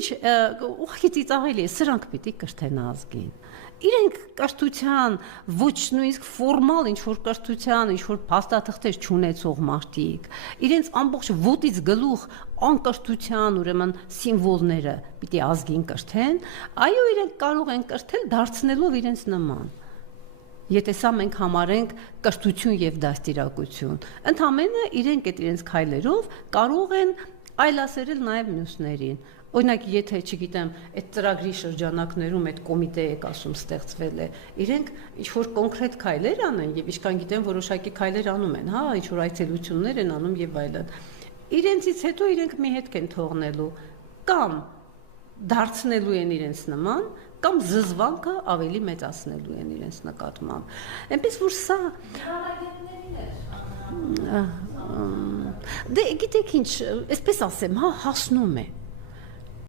ինչ, ուղղակի ծիծաղելի է, սրանք պիտի կրթեն ազգին։ Իրենք կրթության ոչ նույնիսկ ֆորմալ ինչ-որ կրթության, ինչ-որ փաստաթղթեր չունեցող մարդիկ, իրենց ամբողջ ոտից գլուխ անկրթության, ուրեմն սիմվոլները պիտի ազգին կրթեն, այո, իրենք կարող են կրթել դարձնելով իրենց նման։ Եթե սա մենք համարենք կրթություն եւ դաստիարակություն, ընդհանրապես իրենք այդ իրենց քայլերով կարող են այլասերել նաեւ մյուսներին։ Օրինակ, եթե, չգիտեմ, այդ ծրագրի շրջանակներում այդ կոմիտե եք ասում ստեղծվել է, իրենք ինչ-որ կոնկրետ քայլեր անեն եւ ինչքան գիտեմ որոշակի քայլեր անում են, հա, ինչ-որ այցելություններ են անում եւ այլն։ Իրենցից հետո իրենք մի հետք են թողնելու կամ դարձնելու են իրենց նման, կամ զզվանքը ավելի մեծացնելու են իրենց նկատմամբ։ Այնպես որ սա դե գիտեք ինչ, այսպես ասեմ, հա, հասնում է։